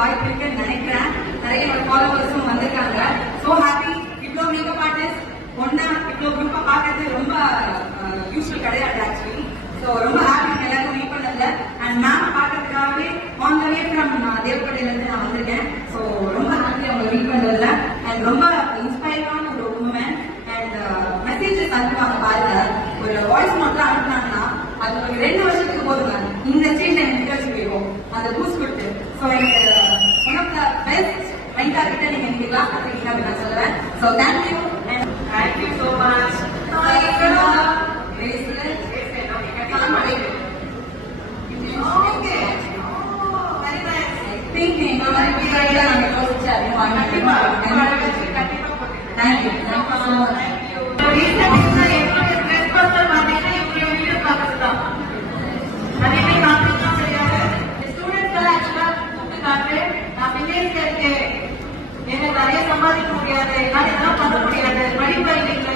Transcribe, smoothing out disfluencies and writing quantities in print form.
வாய்ப்பு இருக்குன்னு நினைக்கிறேன். நிறைய ஃபாலோவர்ஸும் வந்திருக்காங்க. So happy. இவ்வளோ மேக்கப் ஆர்டிஸ்ட் ஒன்னா இவ்வளோ குரூப்பா பார்க்கறது ரொம்ப யூஸ்வல் கிடையாது ஆக்சுவலி. ஸோ ரொம்ப ஹாப்பி எல்லாருக்கும் மீட் பண்ணதுல. அண்ட் மேம் பார்க்கறதுக்காகவே ஆன் த வே ஃப்ரம் தேவப்படையில இருந்து நான் வந்திருக்கேன். ஸோ ரொம்ப ஹாப்பி அவங்க மீட் பண்றதுல. அண்ட் ரொம்ப இன்ஸ்பைரான ஒரு உமன். அண்ட் மெசேஜஸ் அனுப்புவாங்க பாருங்க. ஒரு வாய்ஸ் மட்டும் அனுப்புனாங்கன்னா அது ஒரு 2 வருஷத்துக்கு போதுங்க. இந்த ஸ்டேஜ்ல எனக்கு வச்சு போயிடும் அந்த பூஸ்ட் கொடுத்து. ஸோ எனக்கு one of the best mentor கிட்ட நீங்க இந்த கிளாஸ் கத்துக்கிட்டீங்க அப்படின்னு நான் சொல்லுவேன். So thank you and thank you so much. நிறைய சம்பாதிக்க முடியாது, என்னால இதெல்லாம் பண்ண முடியாது, படிப்பறிவு